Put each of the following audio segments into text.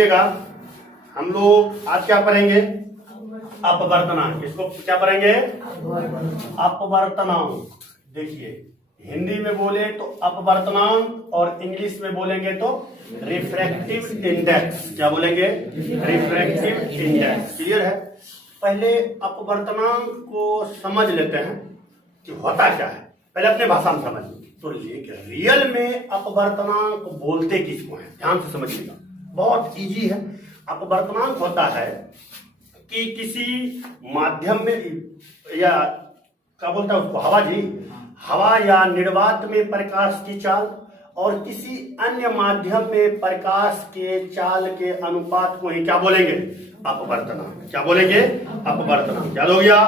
समझिएगा, हम लोग आज क्या पढ़ेंगे? अपवर्तनांक। इसको क्या पढ़ेंगे? अपवर्तनांक। देखिए, हिंदी में बोले तो अपवर्तनांक और इंग्लिश में बोलेंगे तो रिफ्रैक्टिव इंडेक्स। क्या बोलेंगे? Refractive index. क्लियर है? पहले अपवर्तनांक को समझ लेते हैं कि होता क्या है, पहले अपने भाषा में समझ। तो रियल में अपवर्तनांक बोलते किसको है, ध्यान से समझिएगा, बहुत इजी है। अपवर्तनांक होता है कि किसी माध्यम में, या क्या बोलता है उसको, हवा जी, हवा या निर्वात में प्रकाश की चाल और किसी अन्य माध्यम में प्रकाश के चाल के अनुपात को ही क्या बोलेंगे? अपवर्तनांक। क्या बोलेंगे? अपवर्तनांक। याद हो गया?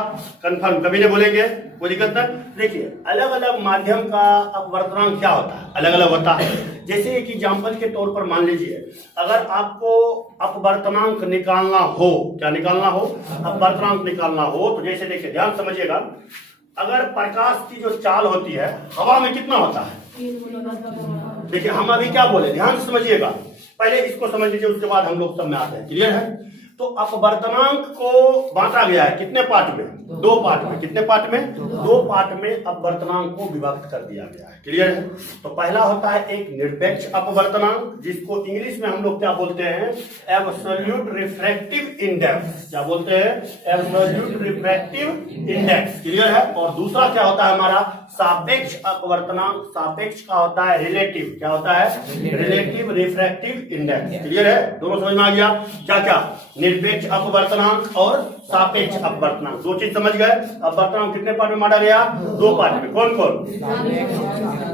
कंफर्म, कभी नहीं बोलेंगे, कोई दिक्कत नहीं। देखिए, अलग अलग माध्यम का अपवर्तनांक क्या होता है, अलग अलग होता है। जैसे एक एग्जाम्पल के तौर पर मान लीजिए, अगर आपको अपवर्तनांक निकालना हो, क्या निकालना हो? अपवर्तनांक निकालना हो, तो जैसे देखिए, ध्यान समझिएगा, अगर प्रकाश की जो चाल होती है हवा में कितना होता है? देखिए, हम अभी क्या बोले, ध्यान से समझिएगा, पहले इसको समझ लीजिए, उसके बाद हम लोग सब में आते हैं। क्लियर है? तो अपवर्तनांक को बांटा गया है कितने पार्ट में? दो पार्ट में। कितने पार्ट में? दो पार्ट में अपवर्तनांक को विभक्त कर दिया गया है। क्लियर है? तो पहला होता है एक निरपेक्ष अपवर्तनांक, जिसको इंग्लिश में हम लोग क्या बोलते हैं? Absolute refractive index. क्या बोलते हैं? Absolute refractive index. क्लियर है? और दूसरा क्या होता है हमारा? सापेक्ष अपवर्तनांक। सापेक्ष का होता है रिलेटिव। क्या होता है? Relative refractive index. क्लियर है? दोनों समझ में आ गया? क्या क्या? निरपेक्ष अपवर्तनांक और सापेक्ष अपवर्तनांक, दो चीज समझ गए। अपवर्तनांक कितने पार्ट में बांटा गया? दो पार्ट में। कौन कौन?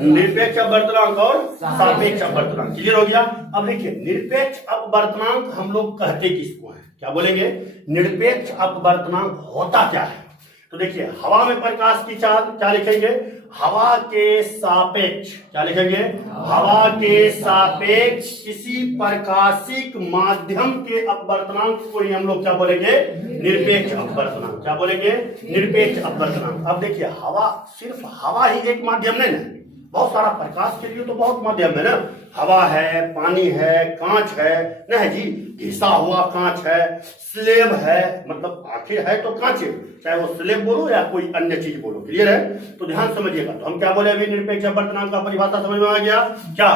निरपेक्ष अपवर्तनांक और सापेक्ष अपवर्तनांक। क्लियर हो गया? अब देखिए, निरपेक्ष अपवर्तनांक हम लोग कहते किसको है? क्या बोलेंगे? निरपेक्ष अपवर्तनांक होता क्या है? तो देखिए, हवा में प्रकाश की चाल क्या लिखेंगे? हवा के सापेक्ष। क्या लिखेंगे? हवा के सापेक्ष किसी प्रकाशिक माध्यम के अपवर्तनांक को ही हम लोग क्या बोलेंगे? निरपेक्ष अपवर्तनांक। क्या बोलेंगे? निरपेक्ष अपवर्तनांक। अब देखिए, हवा, सिर्फ हवा ही एक माध्यम नहीं है, बहुत सारा प्रकाश के लिए तो बहुत माध्यम है ना। हवा है, पानी है, कांच है, नहीं जी, घिसा हुआ कांच है, स्लेब है, मतलब आखिर है तो कांच है, चाहे वो स्लेब बोलो या कोई अन्य चीज बोलो। क्लियर है? तो ध्यान समझिएगा। तो हम क्या बोले अभी? निरपेक्ष अपवर्तनांक का परिभाषा समझ में आ गया क्या?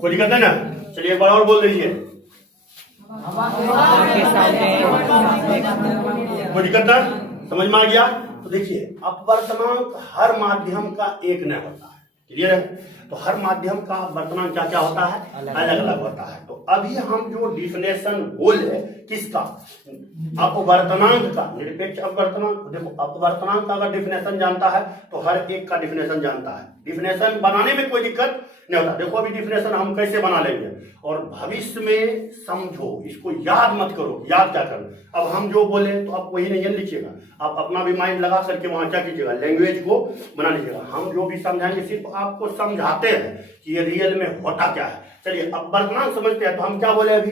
कोई दिक्कत है ना? चलिए एक बार और बोल दीजिए। कोई दिक्कत है? समझ में आ गया? तो देखिए, अपवर्तनांक हर माध्यम का एक नहीं होता है। क्लियर है? तो हर माध्यम का अपवर्तनांक क्या क्या होता है? अलग अलग होता है। तो अभी हम जो डिफिनेशन बोले किसका? अपवर्तनांक का। निरपेक्ष अपवर्तनांक, देखो, अपवर्तनांक का अगर डिफिनेशन जानता है तो हर एक का डिफिनेशन जानता है। डिफिनेशन बनाने में कोई दिक्कत नहीं होता। देखो, अभी डिफिनेशन हम कैसे बना लेंगे, और भविष्य में समझो, इसको याद मत करो। याद क्या करना, अब हम जो बोले तो आप वही नहीं लिखिएगा, आप अपना भी माइंड लगा करके वहां क्या कीजिएगा, लैंग्वेज को बना लीजिएगा। हम जो भी समझाएंगे सिर्फ आपको समझाते हैं कि ये रियल में होता क्या है। चलिए, अपवर्तनांक समझते हैं। तो हम क्या बोले अभी?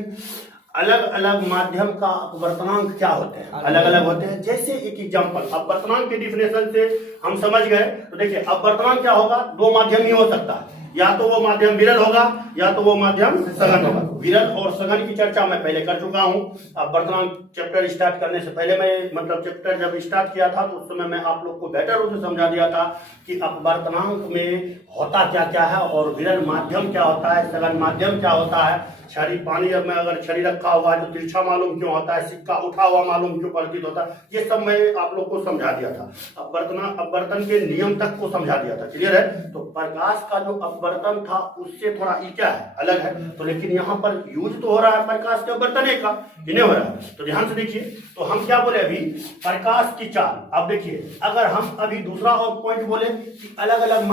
अलग अलग माध्यम का अपवर्तनांक क्या होते हैं? अलग अलग होते हैं। जैसे एक एग्जांपल, अपवर्तनांक के डिफिनेशन से हम समझ गए। तो देखिए, अपवर्तनांक क्या होगा? दो माध्यम ही हो सकता है, या तो वो माध्यम विरल होगा या तो वो माध्यम सघन होगा। विरल और सघन की चर्चा मैं पहले कर चुका हूं। अपवर्तनांक चैप्टर स्टार्ट करने से पहले मैं, मतलब चैप्टर जब स्टार्ट किया था तो उस समय मैं आप लोग को बेटर रूप से समझा दिया था कि अपवर्तनांक में होता क्या क्या है, और विरल माध्यम क्या होता है, सघन माध्यम क्या होता है। छड़ी, पानी में अगर छड़ी रखा हुआ है तो तिरछा मालूम क्यों होता है, सिक्का उठा हुआ मालूम क्यों प्रतीत होता है, ये सब मैं आप लोग को समझा दिया था। अपवर्तन के नियम तक को समझा दिया था। क्लियर है? तो प्रकाश का जो अपवर्तन था उससे थोड़ा ये क्या है, अलग है। तो लेकिन यहाँ पर यूज तो हो रहा है प्रकाश के अपवर्तन का, नहीं हो रहा है। तो ध्यान से देखिए, तो हम क्या बोले अभी? प्रकाश की चाल। अब देखिए, अगर हम अभी दूसरा और पॉइंट बोले कि अलग अलग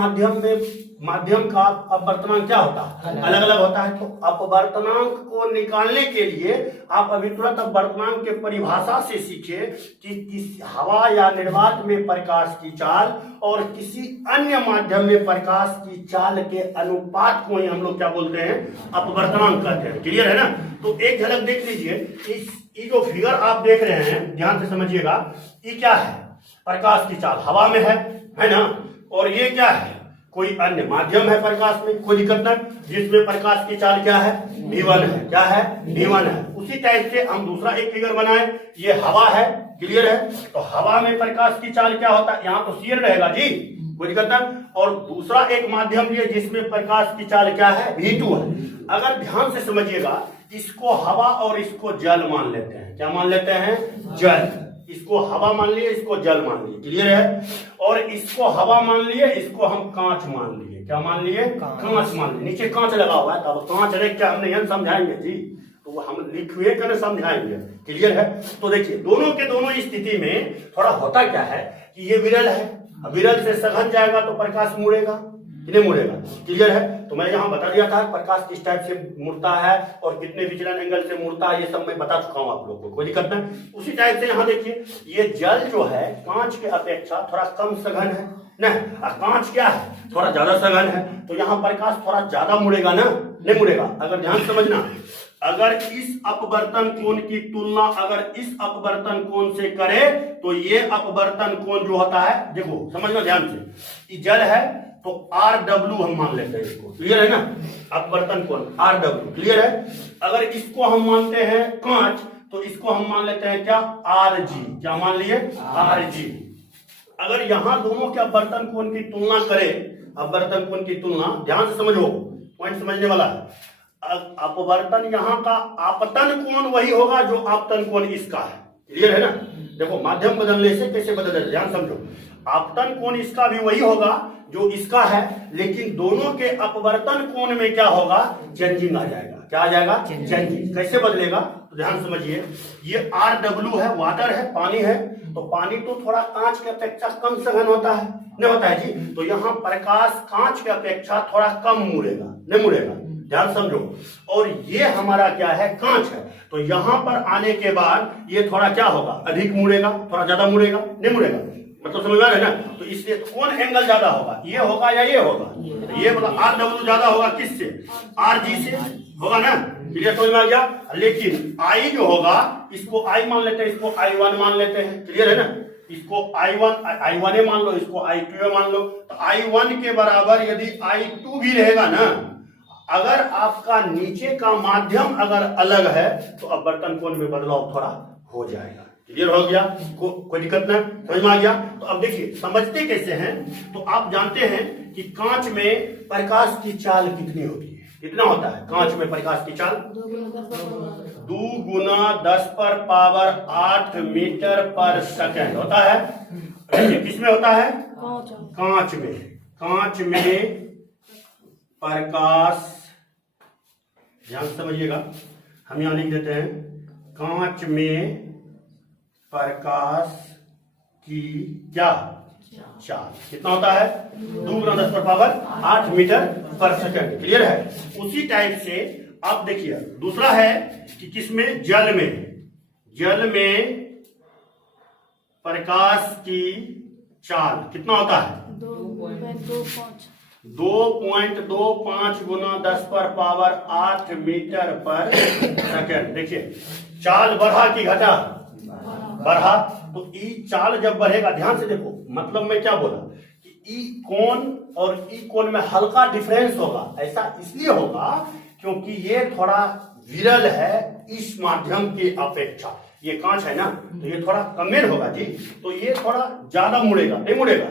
माध्यम का अपवर्तनांक क्या होता है? अलग अलग होता है। तो अपवर्तनांक को निकालने के लिए आप अभी तुरंत अपवर्तनांक के परिभाषा से सीखे कि किस हवा या निर्वात में प्रकाश की चाल और किसी अन्य माध्यम में प्रकाश की चाल के अनुपात को ही हम लोग क्या बोलते हैं? अपवर्तनांक कहते हैं। क्लियर है ना? तो एक झलक देख लीजिए, ये जो फिगर आप देख रहे हैं, ध्यान से समझिएगा, ये क्या है? प्रकाश की चाल हवा में है ना? और ये क्या है? कोई अन्य माध्यम है प्रकाश में, कोई दिक्कत नहीं, जिसमें प्रकाश की चाल क्या है, v1 है। क्या है, v1 है। उसी टाइप से हम दूसरा एक फिगर बनाए, ये हवा है, क्लियर है। तो हवा में प्रकाश की चाल क्या होता है, यहाँ तो शेयर रहेगा जी, कोई दिक्कत नहीं। और दूसरा एक माध्यम लिए जिसमें प्रकाश की चाल क्या है, v2 है। अगर ध्यान से समझिएगा, इसको हवा और इसको जल मान लेते हैं। क्या मान लेते हैं, जल। इसको हवा मान लिए, इसको जल मान लिए, क्लियर है। और इसको हवा मान लिए, इसको हम कांच मान लिए। क्या मान लिए, कांच मान लिए। नीचे कांच लगा हुआ है, तब कांच रख के हम नहीं समझाएंगे जी, तो हम लिखवे कर समझाएंगे, क्लियर है। तो देखिए दोनों के दोनों स्थिति में थोड़ा होता क्या है कि ये विरल है, विरल से सघन जाएगा तो प्रकाश मुड़ेगा कि नहीं मुड़ेगा, क्लियर है। तो मैं यहाँ बता दिया था प्रकाश किस टाइप से मुड़ता है और कितने विचलन एंगल से मुड़ता है, ये सब मैं बता चुका हूँ आप लोग को, कोई दिक्कत नहीं। उसी टाइप से यहाँ देखिए, ये जल जो है कांच के अपेक्षा थोड़ा कम सघन है ना, और कांच क्या है, थोड़ा ज्यादा सघन है, तो यहाँ प्रकाश थोड़ा ज्यादा मुड़ेगा ना, नहीं मुड़ेगा। अगर ध्यान समझना, अगर इस अपवर्तन कोण की तुलना अगर इस अपवर्तन कोण से करे तो ये अपवर्तन कोण जो होता है, देखो समझना ध्यान से, ये जल है तो RW हम मान लेते हैं इसको, क्लियर है ना, अपवर्तन कोण RW, क्लियर है। अगर इसको हम मानते हैं कांच, तो इसको हम मान लेते हैं क्या, RG। क्या मान लिए, RG। अगर यहां दोनों के अपवर्तन कोण की तुलना करें, अपवर्तन कोण की तुलना, ध्यान से समझो, पॉइंट समझने वाला है। अपवर्तन यहाँ का आपतन कोण वही होगा जो आपतन कोण इसका है, क्लियर है ना। देखो माध्यम बदलने से कैसे बदल जाए, ध्यान समझो। आपतन कोण इसका भी वही होगा जो इसका है, लेकिन दोनों के अपवर्तन कोण में क्या होगा, चेंजिंग आ जाएगा। क्या आ जाएगा, चेंजिंग। कैसे बदलेगा, तो ध्यान समझिए, ये RW है, वाटर है, पानी है, तो पानी तो थोड़ा कांच के अपेक्षा कम सघन होता है, नहीं होता है जी। तो यहाँ प्रकाश कांच के अपेक्षा थोड़ा कम मुड़ेगा, नहीं मुड़ेगा, ध्यान समझो। और ये हमारा क्या है, कांच है, तो यहां पर आने के बाद ये थोड़ा क्या होगा, अधिक मुड़ेगा, थोड़ा ज्यादा मुड़ेगा, नहीं मुड़ेगा, मतलब समझ में आ रहा है ना। तो इसलिए कौन एंगल ज्यादा होगा, ये होगा या ये होगा, ये मतलब RW ज्यादा होगा किससे, RG से होगा ना, क्लियर, समझ में आ गया। लेकिन I जो होगा, इसको I मान लेते हैं, इसको I1 मान लेते हैं, क्लियर है ना। इसको I1 मान लो, इसको I2 मान लो। तो I1 के बराबर यदि I2 भी रहेगा ना, अगर आपका नीचे का माध्यम अगर अलग है तो अपवर्तन कोण में बदलाव थोड़ा हो जाएगा, क्लियर हो गया, कोई दिक्कत नहीं, समझ में आ गया। तो अब देखिए समझते कैसे हैं, तो आप जानते हैं कि कांच में प्रकाश की चाल कितनी होती है, कितना होता है कांच में प्रकाश की चाल, 2 गुना 10 पर पावर 8 मीटर पर सेकंड होता है। किसमें होता है, कांच में। कांच में प्रकाश, ध्यान समझिएगा, हम यहां लिख देते हैं, कांच में प्रकाश की क्या चाल कितना होता है, 2 गुना 10 पर पावर 8 मीटर पर सेकंड, क्लियर है। उसी टाइप से आप देखिए दूसरा है कि किसमें, जल में। जल में प्रकाश की चाल कितना होता है, 2.25 गुना 10 पर पावर 8 मीटर पर सेकंड। देखिए चाल बढ़ा कि घटा, बढ़ा, तो ई चाल जब बढ़ेगा, ध्यान से देखो, मतलब मैं क्या बोला कि ई कोण और ई कोण में हल्का डिफरेंस होगा। ऐसा इसलिए होगा क्योंकि ये थोड़ा विरल है इस माध्यम की अपेक्षा। ये कांच है ना, तो ये थोड़ा कमेल होगा जी, तो ये थोड़ा ज्यादा मुड़ेगा, नहीं मुड़ेगा,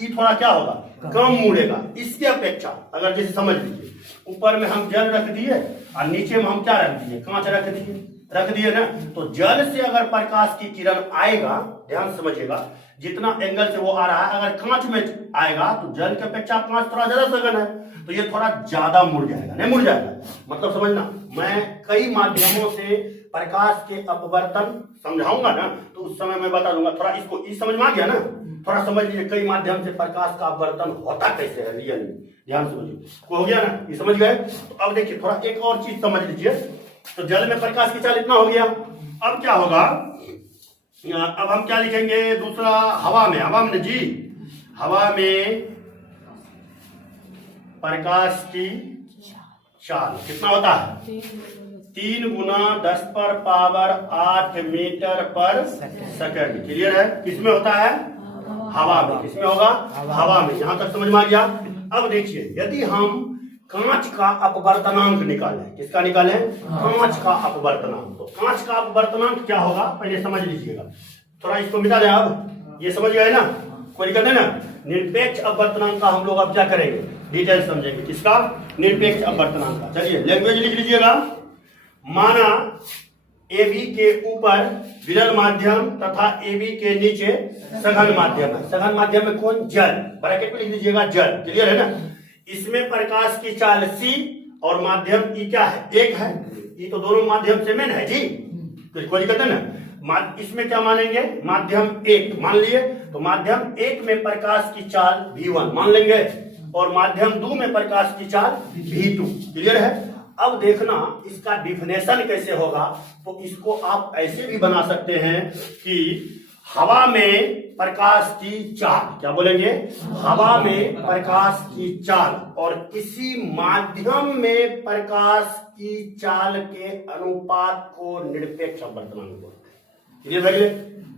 ये थोड़ा क्या होगा, कम मुड़ेगा इसकी अपेक्षा। अगर जैसे समझ लीजिए, ऊपर में हम जल रख दिए और नीचे में हम क्या रख दिए, कांच रख दिए ना, तो जल से अगर प्रकाश की किरण आएगा, ध्यान समझिएगा, जितना एंगल से वो आ रहा है, अगर कांच में आएगा तो जल की अपेक्षा कांच थोड़ा ज्यादा सघन है, तो ये थोड़ा ज्यादा मुड़ जाएगा, नहीं मुड़ जाएगा, मतलब समझना। मैं कई माध्यमों से प्रकाश के अपवर्तन समझाऊंगा ना, तो उस समय मैं बता दूंगा, थोड़ा इसको इस समझ में आ गया ना, थोड़ा समझ लीजिए कई माध्यम से प्रकाश का अपवर्तन होता कैसे है रियल में, ध्यान समझिए, हो गया ना, ये समझ गए। तो अब देखिए थोड़ा एक और चीज समझ लीजिए, तो जल में प्रकाश की चाल इतना हो गया, अब क्या होगा, अब हम क्या लिखेंगे दूसरा, हवा में जी, हवा में प्रकाश की चाल कितना होता है, 3 गुना 10 पर पावर 8 मीटर पर सेकंड, क्लियर है। किसमें होता है, हवा में। किसमें होगा, हवा में। यहां तक समझ में आ गया। अब देखिए, यदि हम कांच का अपवर्तनांक निकालें, किसका निकालें? कांच का अपवर्तनांक। तो कांच का अपवर्तनांक क्या होगा पहले समझ लीजिएगा, थोड़ा इसको मिटा दें। अब ये समझ गए ना, कोई दिक्कत है ना? निरपेक्ष अपवर्तनांक का हम लोग अब क्या करेंगे, डिटेल समझेंगे। किसका? निरपेक्ष अपवर्तनांक का। चलिए लैंग्वेज लिख लीजिएगा। माना AB के ऊपर विरल माध्यम तथा AB के नीचे सघन माध्यम है। सघन माध्यम में कौन? जल। ब्रैकेट में लिख लीजिएगा जल। क्लियर है ना? इसमें प्रकाश की चाल C और माध्यम E क्या है? 1 है। E तो दोनों माध्यम से मेन है जी, तो कोई दिक्कत है ना? इसमें क्या मानेंगे? माध्यम 1 मान लिए, तो माध्यम 1 में प्रकाश की चाल V1 मान लेंगे और माध्यम 2 में प्रकाश की चाल V2। क्लियर है? अब देखना इसका डिफिनेशन कैसे होगा। तो इसको आप ऐसे भी बना सकते हैं कि हवा में प्रकाश की चाल, क्या बोलेंगे? हवा में प्रकाश की चाल और किसी माध्यम में प्रकाश की चाल के अनुपात को निरपेक्ष अपवर्तनांक बोलते हैं। क्लियर है?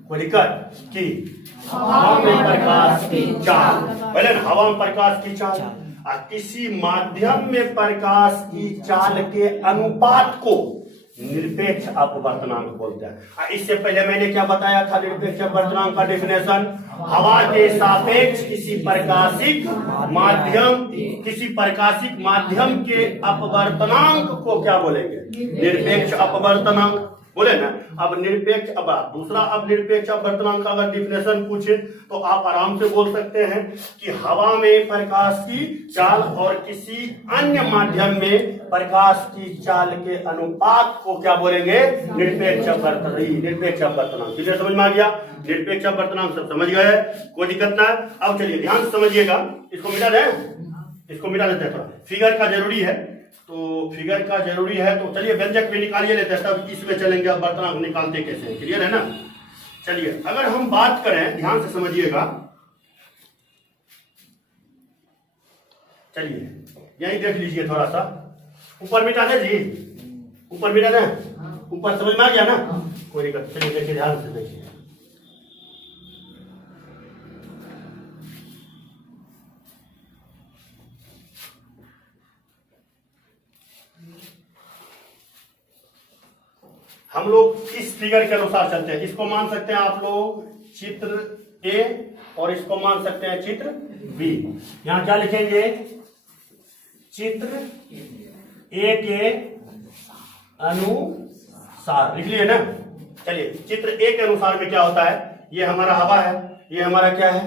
कोई दिक्कत? कि हवा में प्रकाश की चाल, पहले हवा में प्रकाश की चाल और किसी माध्यम में प्रकाश की चाल के अनुपात को निरपेक्ष अपवर्तनांक बोलते हैं। इससे पहले मैंने क्या बताया था निरपेक्ष अपवर्तनांक का डिफिनेशन? हवा के सापेक्ष किसी प्रकाशिक माध्यम के अपवर्तनांक को क्या बोलेंगे? निरपेक्ष अपवर्तनांक बोले ना। अब निरपेक्ष, अब दूसरा, अब निरपेक्ष अपवर्तनांक का अगर डिफिनेशन पूछे तो आप आराम से बोल सकते हैं कि हवा में प्रकाश की चाल और किसी अन्य माध्यम में प्रकाश की चाल के अनुपात को क्या बोलेंगे? निरपेक्ष अपवर्तनांक। किसे समझ में आ गया? निरपेक्ष अपवर्तनांक सब समझ गए, कोई दिक्कत ना? अब चलिए ध्यान से समझिएगा, इसको मिटा देते हैं। थोड़ा फिगर का जरूरी है, तो फिगर का जरूरी है, तो चलिए व्यंजक भी निकालिए लेते हैं, तब इसमें चलेंगे। अब अपवर्तनांक निकालते कैसे? क्लियर है ना? चलिए अगर हम बात करें, ध्यान से समझिएगा। चलिए यही देख लीजिए, थोड़ा सा ऊपर मिटा दे जी, ऊपर मिटा दे, ऊपर समझ में आ गया ना? कोई दिक्कत? चलिए देखिए, ध्यान से देखिए। हम लोग इस फिगर के अनुसार चलते हैं। इसको मान सकते हैं आप लोग चित्र A और इसको मान सकते हैं चित्र B। यहां क्या लिखेंगे? चित्र A के अनुसार लिख लिए ना। चलिए चित्र A के अनुसार में क्या होता है? ये हमारा हवा है, ये हमारा क्या है?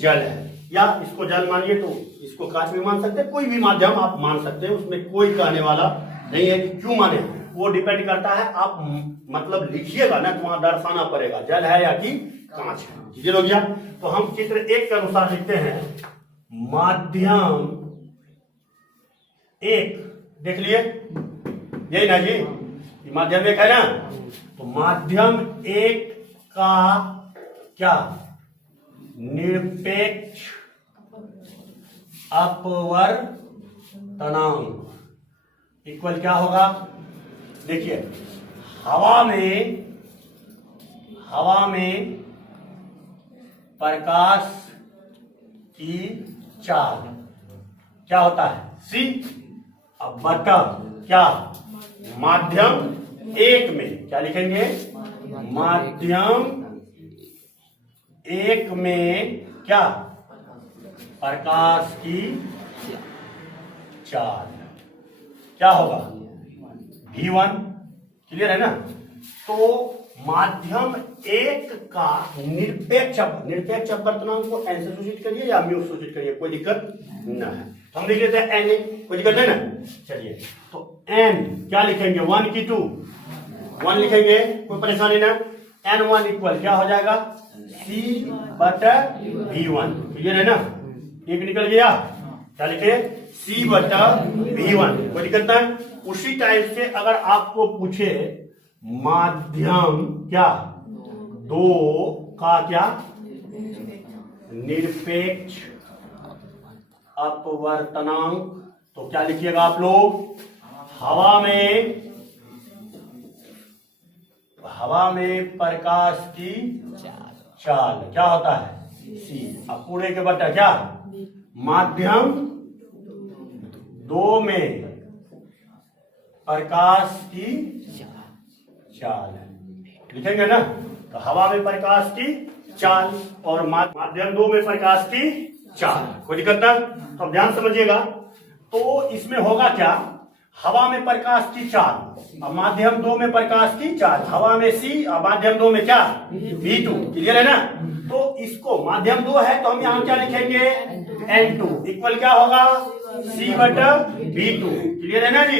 जल है। या इसको जल मानिए तो इसको कांच भी मान सकते हैं, कोई भी माध्यम आप मान सकते हैं, उसमें कोई कहने वाला नहीं है कि क्यों माने। वो डिपेंड करता है, आप मतलब लिखिएगा ना तो वहां दर्शाना पड़ेगा जल है या कि कांच है। क्लियर हो गया? तो हम चित्र 1 के अनुसार लिखते हैं माध्यम 1। देख लिए यही ना जी, माध्यम 1 है ना? तो माध्यम 1 का क्या? निरपेक्ष अपवर्तनांक इक्वल क्या होगा? देखिए हवा में प्रकाश की चाल क्या होता है? C। अब बटा क्या? माध्यम 1 में क्या लिखेंगे? माध्यम 1 में क्या? प्रकाश की चाल क्या होगा? V1। क्लियर है ना? तो माध्यम 1 का निरपेक्ष अपवर्तनांक को n से सूचित करिए या म्यू सूचित करिए, कोई दिक्कत ना है। तो हम लिख लेते हैं n, कोई दिक्कत है ना? चलिए तो n क्या लिखेंगे? 1 की 2 1 लिखेंगे, कोई परेशानी ना। n1 इक्वल क्या हो जाएगा? C/V1। क्लियर है ना? एक निकल गया, क्या लिखे? C/V1। कोई दिक्कत ना? उसी टाइप से अगर आपको पूछे माध्यम क्या 2 का क्या? निरपेक्ष अपवर्तनांक, तो क्या लिखिएगा आप लोग? हवा में प्रकाश की चाल क्या होता है? C। अब पूरे के बटा क्या? माध्यम दो में प्रकाश की चाल लिखेंगे ना। तो हवा में प्रकाश की चाल और माध्यम दो में प्रकाश की चाल, कोई दिक्कत ना। तो अब ध्यान समझिएगा। तो इसमें होगा क्या, हवा में प्रकाश की चाल और माध्यम दो में प्रकाश की चाल, हवा में C और माध्यम दो में क्या V2, क्लियर है ना। तो इसको माध्यम दो है तो हम यहाँ क्या लिखेंगे N2 इक्वल क्या होगा C/V2, क्लियर है ना जी,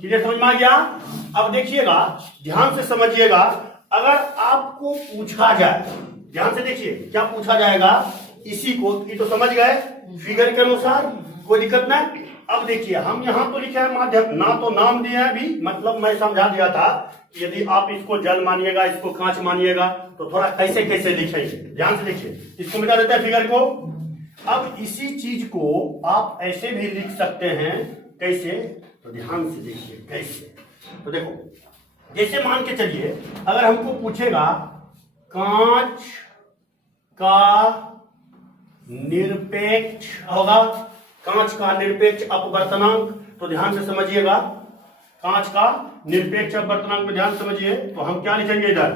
क्लियर समझ में आ गया। अब देखिएगा ध्यान से समझिएगा, अगर आपको पूछा जाए, ध्यान से देखिए क्या पूछा जाएगा, इसी को ये तो समझ गए फिगर के अनुसार, कोई दिक्कत ना। अब देखिए हम यहाँ तो लिखे हैं माध्यम, ना तो नाम दिया है भी, मतलब मैं समझा दिया था यदि आप इसको जल मानिएगा इसको कांच मानिएगा तो थोड़ा कैसे कैसे लिखेंगे, ध्यान से देखिए। इसको मिटा देते हैं फिगर को। अब इसी चीज को आप ऐसे भी लिख सकते हैं, कैसे, तो ध्यान से देखिए कैसे। तो देखो जैसे मान के चलिए अगर हमको पूछेगा कांच का निरपेक्ष होगा, कांच का निरपेक्ष अपवर्तनांक, तो ध्यान से समझिएगा, कांच का निरपेक्ष अपवर्तनांक में ध्यान समझिए। तो हम क्या लिखेंगे इधर,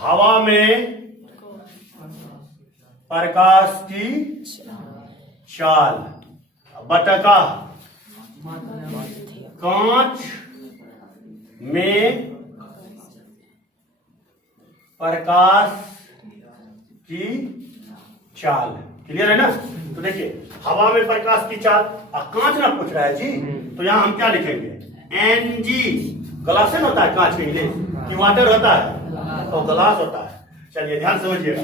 हवा में प्रकाश की चाल बटा कांच में प्रकाश की चाल, क्लियर है ना। तो देखिए हवा में प्रकाश की चाल, कांच ना पूछ रहा है जी, तो यहां हम क्या लिखेंगे Ng, ग्लासेन होता है कांच के इंग्लिश कि वाटर होता है, तो ग्लास होता है। चलिए ध्यान समझिएगा,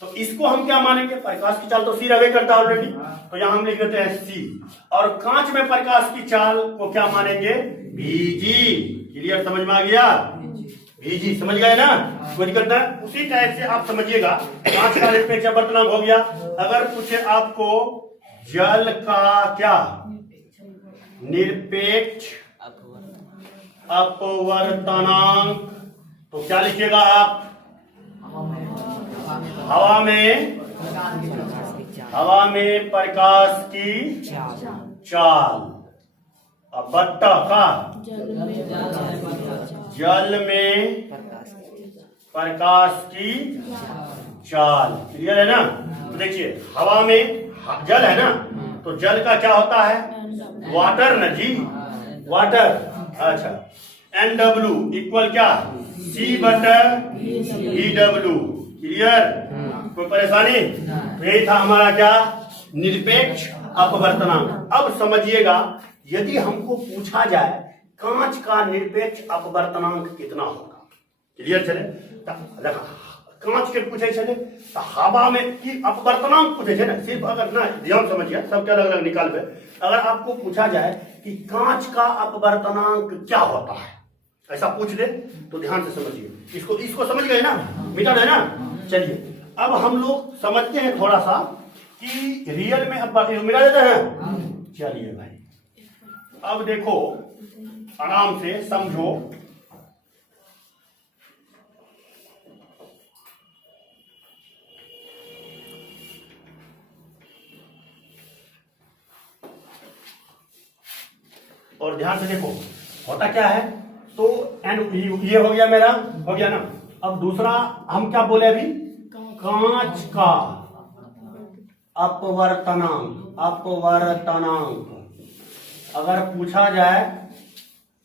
तो इसको हम क्या मानेंगे, प्रकाश की चाल तो सी रहे करता है ऑलरेडी, तो यहां हम लिख देते हैं सी, और कांच में प्रकाश की चाल को क्या मानेंगे Vg, क्लियर समझ में आ गया, Vg समझ गए ना, कोई दिक्कत है। उसी टाइप से आप समझिएगा कांच का निरपेक्ष अपवर्तनांक हो गया। अगर पूछे आपको जल का क्या निरपेक्ष अपवर्तनांक, तो क्या लिखिएगा आप, हवा में प्रकाश की चाल बट्टा का जल में प्रकाश की चाल, क्लियर है ना। तो देखिए हवा में जल है ना, तो जल का क्या होता है वाटर ना जी, वाटर, अच्छा NW इक्वल क्या C/VW, क्लियर, कोई परेशानी। तो यही था हमारा क्या निरपेक्ष अपवर्तनांक। अब समझिएगा यदि हमको पूछा जाए कांच का निरपेक्ष अपवर्तनांक कितना होगा, क्लियर चले, कांच के पूछे चले तो हवा में की अपवर्तनांक पूछे थे ना, सिर्फ अगर ना ध्यान समझिए सबके अलग अलग निकाल पे, अगर आपको पूछा जाए कि कांच का अपवर्तनांक क्या होता है ऐसा पूछ दे तो ध्यान से समझिए, इसको समझ गए ना, मिटा है ना। चलिए अब हम लोग समझते हैं थोड़ा सा कि रियल में अब मिला देते हैं। चलिए भाई अब देखो आराम से समझो, और ध्यान से देखो होता क्या है। तो ये हो गया मेरा, हो गया ना। अब दूसरा हम क्या बोले अभी, कांच का अपवर्तनांक, अगर पूछा जाए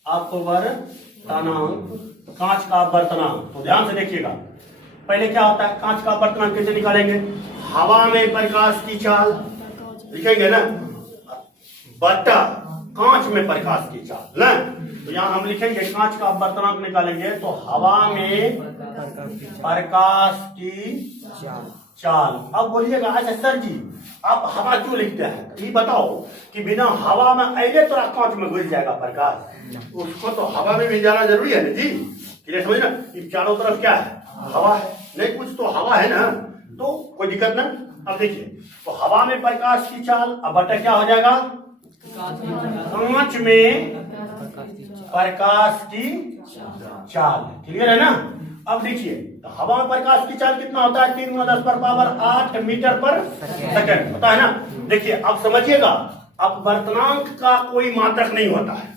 अपवर्तनांक, कांच का अपवर्तनांक, तो ध्यान से देखिएगा पहले क्या होता है, कांच का अपवर्तनांक कैसे निकालेंगे, हवा में प्रकाश की चाल लिखेंगे ना बटा कांच में प्रकाश की चाल ना। तो यहाँ हम लिखेंगे कांच का अपवर्तनांक निकालेंगे तो हवा में प्रकाश की चाल। अब बोलिएगा अच्छा सर जी आप हवा क्यों लिखते हैं, ये बताओ कि बिना हवा में अरे तो कांच में घुस जाएगा प्रकाश, उसको तो हवा में भी जाना जरूरी है ना जी, क्लियर समझ ना। कि चारों तरफ क्या है, हवा है, नहीं कुछ तो हवा है ना, तो कोई दिक्कत ना। अब देखिए तो हवा में प्रकाश की चाल अब बटा क्या हो जाएगा, कांच में प्रकाश की चाल, क्लियर है ना। अब देखिए तो हवा में प्रकाश की चाल कितना होता है, 3 × 10⁻8 मीटर पर सेकंड होता है ना। देखिए अब समझिएगा, अपवर्तनांक का कोई मात्रक नहीं होता है।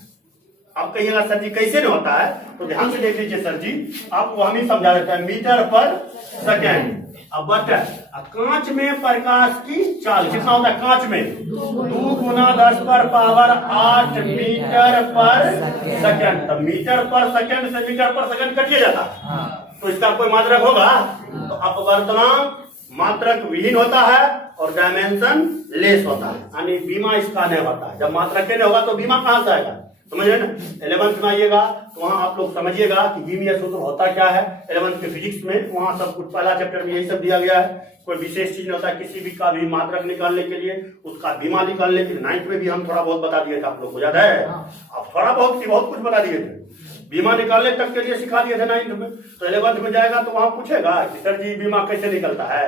आप कहिएगा सर जी कैसे नहीं होता है, तो ध्यान से देख लीजिए सर जी, आपको हम ही समझा देते हैं। मीटर पर सेकेंड। अब बटन कांच में प्रकाश की चाल कितना होता है? कांच में 2 गुना 10 पर पावर 8 मीटर पर सेकेंड। तो मीटर पर सेकेंड से मीटर पर सेकेंड कटिए जाता है, तो इसका कोई मात्रक होगा? तो अपवर्तनांक मात्रक विहीन होता है और डायमेंशन लेस होता है, यानी बीमा इसका नहीं होता है। जब मात्रक नहीं होगा तो बीमा कहां से आएगा? समझ रहे ना? 11th में आइएगा तो वहां आप लोग समझिएगा कि बीमीय सूत्र होता क्या है। 11th के फिजिक्स में वहां सब कुछ पहला चैप्टर में यही सब दिया गया है। कोई विशेष चीज नहीं होता, किसी भी का भी मात्रक निकालने के लिए, उसका बीमा निकालने के लिए 9th में भी हम थोड़ा बहुत बता दिए थे, आप लोग को याद है? अब थोड़ा बहुत कुछ बता दिए थे, बीमा निकालने तक के लिए सिखा दिए थे 9th में। तो 11th में जाएगा तो वहां पूछेगा कि सर जी बीमा कैसे निकलता है?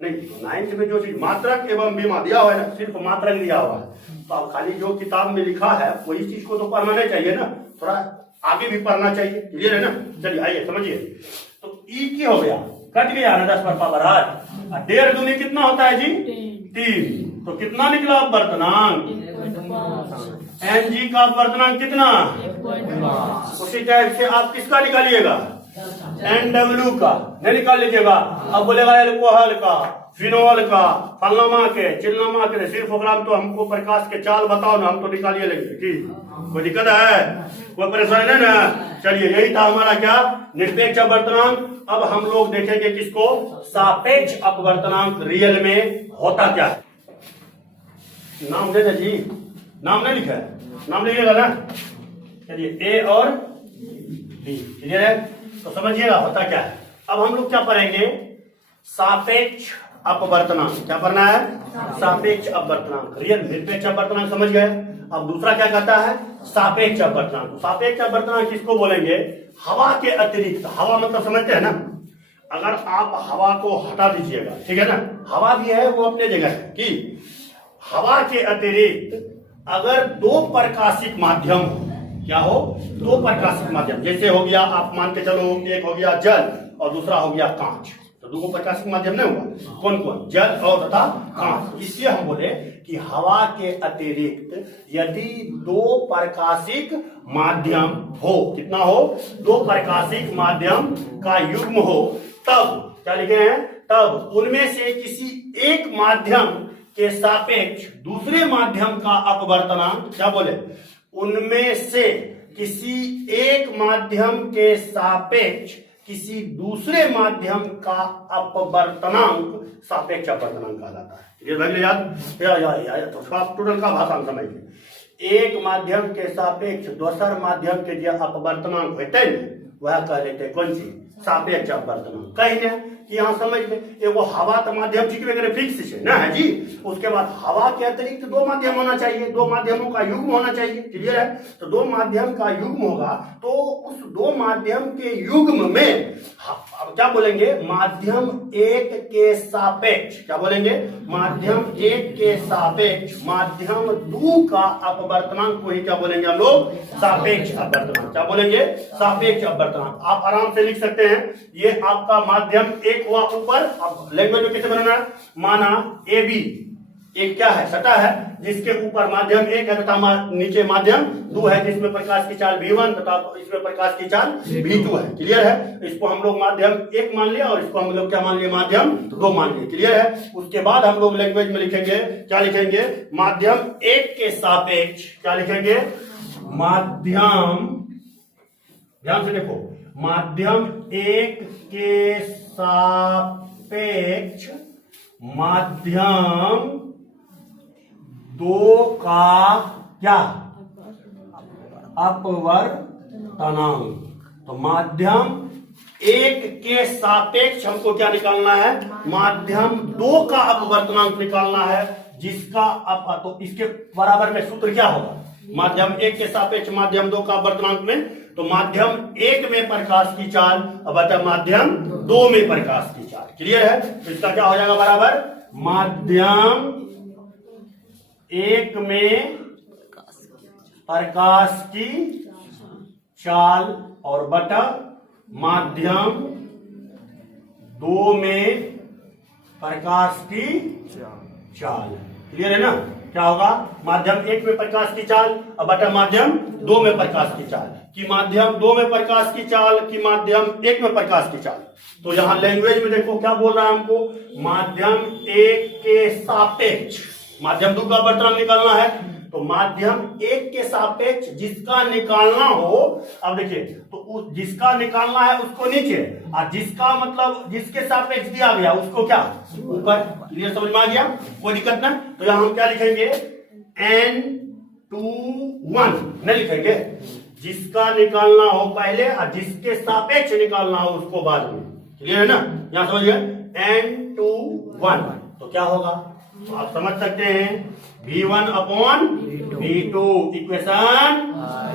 नहीं, तो 9th में जो चीज मात्रक एवं बीमा दिया हुआ है ना, सिर्फ मात्रक दिया हुआ है, तो अब खाली जो किताब में लिखा है वही चीज को तो पढ़ना नहीं चाहिए ना, थोड़ा आगे भी पढ़ना चाहिए। क्लियर है ना? चलिए आइए समझिए। तो ई की हो गया, कट गया ना 10 पर पावर 8। 1.5 दूनी कितना होता है जी? 3। तो कितना निकला अपवर्तनांक? एन जी का अपवर्तनांक कितना? उसी टाइप से आप किसका निकालिएगा? NW का नहीं निकाल लीजिएगा। अब बोलेगा एल्कोहल का, फिनोल का, फलनामा के, चिलनामा के, सिर्फ प्रोग्राम तो हमको प्रकाश के चाल बताओ ना, हम तो निकालिए लेंगे। ठीक, कोई दिक्कत है? कोई परेशानी है ना? चलिए यही था हमारा क्या? निरपेक्ष अपवर्तनांक। अब हम लोग देखेंगे किसको? सापेक्ष अपवर्तनांक रियल में होता क्या है। नाम दे दे जी, नाम नहीं लिखा है, नाम लिखिएगा ना। चलिए ए और बी, क्लियर है? तो समझिएगा होता क्या है। अब हम लोग क्या पढ़ेंगे? सापेक्ष अपवर्तनांक। क्या पढ़ना है? सापेक्ष अपवर्तनांक। रियल निरपेक्ष अपवर्तनांक समझ गए। अब दूसरा क्या कहता है? सापेक्ष अपवर्तनांक। सापेक्ष अपवर्तनांक किसको बोलेंगे? हवा के अतिरिक्त, हवा मतलब समझते हैं ना, अगर आप हवा को हटा दीजिएगा, ठीक है ना, हवा भी है वो अपने जगह है, कि हवा के अतिरिक्त अगर 2 प्रकाशिक माध्यम, क्या हो? 2 प्रकाशिक माध्यम, जैसे हो गया आप मान के चलो, एक हो गया जल और दूसरा हो गया कांच, तो 2 प्रकाशिक माध्यम नहीं हुआ? कौन कौन? जल और तथा कांच। इसलिए हम बोले कि हवा के अतिरिक्त यदि 2 प्रकाशिक माध्यम हो, कितना हो? 2 प्रकाशिक माध्यम का युग्म हो, तब क्या लिखे हैं? तब उनमें से किसी एक माध्यम के सापेक्ष दूसरे माध्यम का अपवर्तनांक, क्या बोले? उनमें से किसी एक माध्यम के सापेक्ष किसी दूसरे माध्यम का अपवर्तनांक सापेक्ष अपवर्तनांक कहलाता है। ये भाई याद तो आप टोटल का भाषा समझिए। एक माध्यम के सापेक्ष दूसर माध्यम के जो अपवर्तनांक होते हैं वह कह लेते हैं कौन सी? सापेक्ष अपवर्तनांक। कहीं ना कि यहाँ समझ में वो हवा का माध्यम ठीक वगैरह फिक्स है ना, है जी। उसके बाद हवा के अतिरिक्त 2 माध्यम होना चाहिए, 2 माध्यमों का युग्म होना चाहिए। क्लियर है? तो 2 माध्यम का युग्म होगा, तो उस 2 माध्यम के युग्म में अब क्या बोलेंगे? माध्यम 1 के सापेक्ष, क्या बोलेंगे? माध्यम 1 के सापेक्ष माध्यम 2 का अपवर्तनांक को ही क्या बोलेंगे हम लोग? सापेक्ष अपवर्तनांक। क्या बोलेंगे? सापेक्ष अपवर्तनांक। आप आराम से लिख सकते हैं, ये आपका माध्यम 1 हुआ ऊपर। अब लैंग्वेज में कैसे बनाना? माना AB एक क्या है? सतह है, जिसके ऊपर माध्यम 1 है तथा नीचे माध्यम 2 है, जिसमें प्रकाश की चाल V1 तथा इसमें प्रकाश की चाल V2 है। क्लियर है? इसको हम लोग माध्यम 1 मान लिया और इसको हम लोग क्या मान लिया? माध्यम 2 मान लिया। क्लियर है? उसके बाद हम लोग लैंग्वेज में लिखेंगे, क्या लिखेंगे? माध्यम 1 के सापेक्ष क्या लिखेंगे? माध्यम, ध्यान से देखो, माध्यम 1 के सापेक्ष माध्यम 2 का क्या? अपवर्तनांक। तो माध्यम 1 के सापेक्ष हमको क्या निकालना है? माध्यम 2 का अपवर्तनांक निकालना है, जिसका तो इसके बराबर में सूत्र क्या होगा? माध्यम 1 के सापेक्ष माध्यम 2 का अपवर्तनांक में, तो माध्यम 1 में प्रकाश की चाल बटा माध्यम 2 में प्रकाश की चाल। क्लियर है? तो इसका क्या हो जाएगा? बराबर माध्यम 1 में प्रकाश की चाल और बटा माध्यम 2 में प्रकाश की चाल। क्लियर है ना? क्या होगा? माध्यम 1 में प्रकाश की चाल और बटा माध्यम 2 में प्रकाश की चाल, कि माध्यम 2 में प्रकाश की चाल, कि माध्यम 1 में प्रकाश की चाल। तो यहां लैंग्वेज में देखो क्या बोल रहा है हमको, माध्यम 1 के सापेक्ष माध्यम 2 का अपवर्तनांक निकालना है। तो माध्यम 1 के सापेक्ष जिसका निकालना हो, अब देखिए तो जिसका निकालना है उसको नीचे, और जिसका मतलब जिसके सापेक्ष दिया गया उसको क्या ऊपर। क्लियर, समझ में आ गया? कोई दिक्कत ना? तो यहां हम क्या लिखेंगे, n2 1 नहीं लिखेंगे, जिसका निकालना हो पहले और जिसके सापेक्ष निकालना हो उसको बाद में। क्लियर है ना? यहां समझ गए, n2 1 तो क्या होगा, तो आप समझ सकते हैं V1 upon V2 equation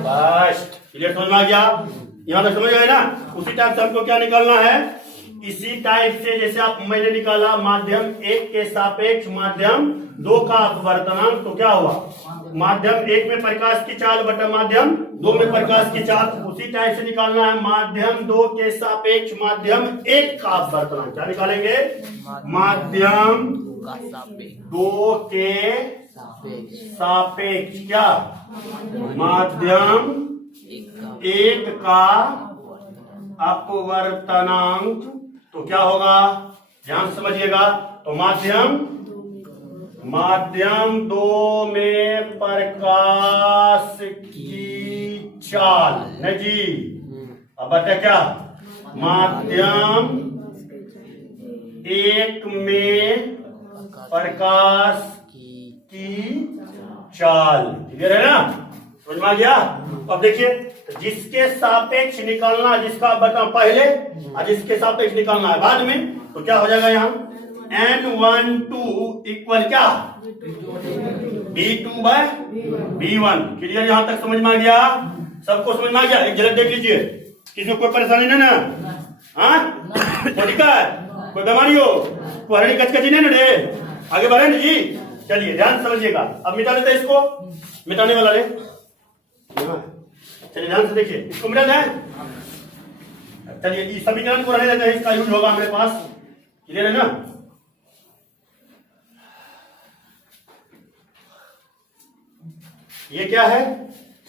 first. Clear, समझ में आ गया? यहां तक समझ गए ना? उसी टाइप से हमको क्या निकालना है, इसी टाइप से जैसे आप मैंने निकाला माध्यम 1 के सापेक्ष माध्यम 2 का अपवर्तनांक, तो क्या हुआ, माध्यम 1 में प्रकाश की चाल बटा माध्यम 2 में प्रकाश की चाल। उसी टाइप से निकालना है माध्यम 2 के सापेक्ष माध्यम 1 का अपवर्तनांक। क्या निकालेंगे, माध्यम 2 के सापेक्ष क्या, माध्यम 1 का अपवर्तनांक, तो क्या होगा, ध्यान समझिएगा। तो माध्यम 2 में प्रकाश की चाल नहीं जी, अब बता क्या, माध्यम 1 में प्रकाश की चाल। क्लियर है ना? समझ में आ गया? अब देखिए जिसके सापेक्ष निकालना, जिसका बता पहले और जिसके सापेक्ष निकालना है बाद में, तो क्या हो जाएगा यहाँ n12 इक्वल क्या, V2 बाय V1। क्लियर, यहां तक समझ में आ गया? सबको समझ में आ गया? एक झलक देख लीजिए, किसी को कोई परेशानी नहीं ना? हाँ, कोई दिक्कत, कोई बीमारी हो, कोई हरड़ी कचकची नहीं ना रे? आगे बढ़े ना जी? चलिए ध्यान समझिएगा। अब मिटा देते इसको, मिटाने वाला रे, चलिए ध्यान से देखिए, इसको मिटा दें। चलिए इस समीकरण को रहने देते हैं, इसका यूज होगा हमारे पास। क्लियर है ना? ये क्या है,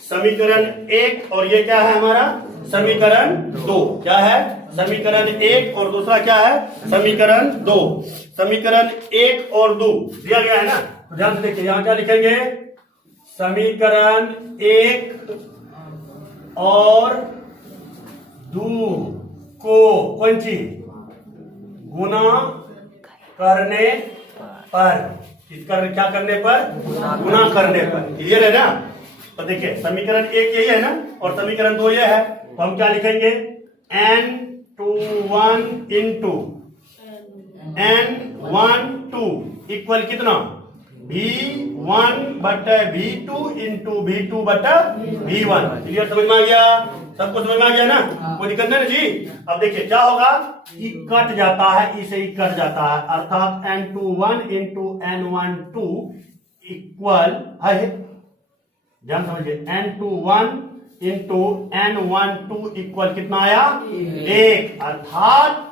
समीकरण 1, और ये क्या है हमारा समीकरण 2। क्या है, समीकरण 1 और दूसरा क्या है, समीकरण 2। समीकरण 1 और 2 दिया गया है ना? तो ध्यान से देखिए, यहां क्या लिखेंगे, समीकरण 1 और 2 को कौन सी गुना करने पर, क्या करने पर, गुना करने पर। क्लियर है ना? तो देखिए समीकरण 1 यही है ना, और समीकरण 2 ये है, तो हम क्या लिखेंगे, n21 इंटू n12 इक्वल कितना, V1 बटा V2 इंटू V2 बटा V1। क्लियर, समझ में आ गया? सबको समझ में आ गया ना? कोई दिक्कत नहीं ना जी? अब देखिए क्या होगा, ई कट जाता है, इसे ई कट जाता है, अर्थात n21 इंटू n12 इक्वल है, ध्यान समझिए, n21 इंटू n12 इक्वल कितना आया, 1। अर्थात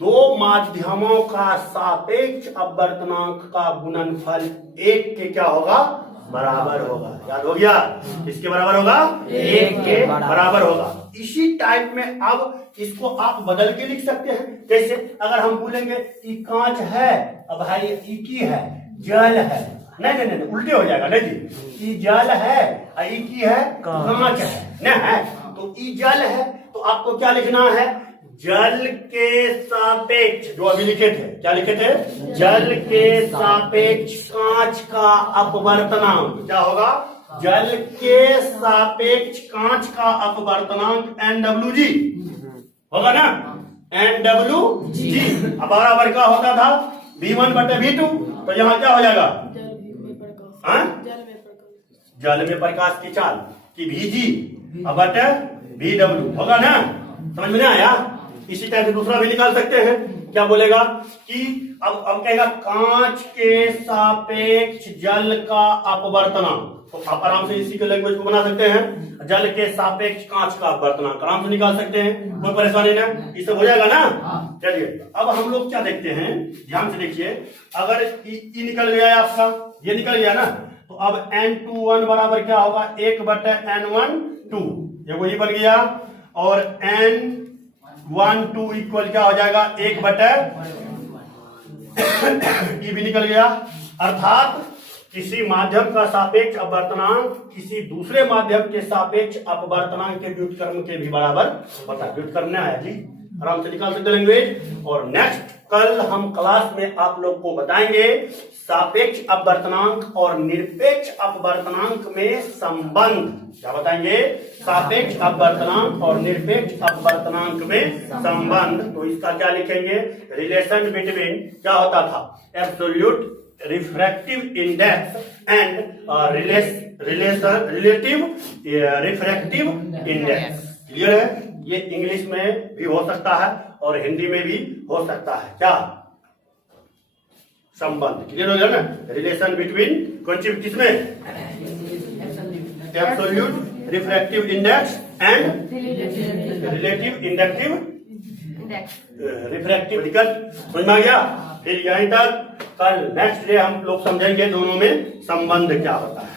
दो माध्यमों का सापेक्ष अपवर्तनांक का गुणनफल 1 के क्या होगा, बराबर होगा। याद हो गया? इसके बराबर होगा, 1 के बराबर होगा। इसी टाइप में अब इसको आप बदल के लिख सकते हैं। कैसे, अगर हम बोलेंगे ई कांच है, अब भाई ई की है, जल है, नहीं उल्टे हो जाएगा, नहीं जी, ई जल है और ई की है कांच है, नहीं है, तो ई जल है, तो आपको क्या लिखना है, जल के सापेक्ष, जो अभी लिखे थे, क्या लिखे थे, जल के सापेक्ष कांच का अपवर्तनांक। क्या होगा, जल के सापेक्ष कांच का अपवर्तनांक NWG होगा ना, NWG। अब बराबर का होता था V1 बटे V2, तो यहाँ क्या हो जाएगा, जल में प्रकाश की चाल की VG अब बटे VW होगा ना? समझ में नहीं आया? इसी टाइप से दूसरा भी निकाल सकते हैं। क्या बोलेगा कि अब कहेगा कांच के सापेक्ष जल का अपवर्तनांक, तो आप आराम से इसी के लैंग्वेज को बना सकते हैं, जल के सापेक्ष कांच का अपवर्तनांक आराम से निकाल सकते हैं, कोई परेशानी नहीं, ये सब हो जाएगा ना? चलिए अब हम लोग क्या देखते हैं, ध्यान से देखिए, अगर ई निकल गया है आपका, ये निकल गया ना। तो अब n21 बराबर क्या होगा, 1/n1 2, ये वही बन गया। और n12 इक्वल क्या हो जाएगा, 1/, ये भी निकल गया। अर्थात किसी माध्यम का सापेक्ष अपवर्तनांक किसी दूसरे माध्यम के सापेक्ष अपवर्तनांक के व्युत्क्रम के भी बराबर होता है। व्युत्क्रम ने आया जी, आराम से निकाल सकते लैंग्वेज। और नेक्स्ट कल हम क्लास में आप लोग को बताएंगे सापेक्ष अपवर्तनांक और निरपेक्ष अपवर्तनांक में संबंध। क्या बताएंगे, सापेक्ष अपवर्तनांक और निरपेक्ष अपवर्तनांक में संबंध। तो इसका क्या लिखेंगे, रिलेशन बिटवीन, क्या होता था, absolute refractive index and relative refractive index. Clear है, ये इंग्लिश में भी हो सकता है और हिंदी में भी हो सकता है। क्या संबंध, क्लियर हो गया ना, रिलेशन बिटवीन कौन सी, किसमें, absolute refractive index and relative inductive refractive index. समझ में आ गया। फिर यहीं तक, कल नेक्स्ट डे हम लोग समझेंगे दोनों में संबंध क्या होता है।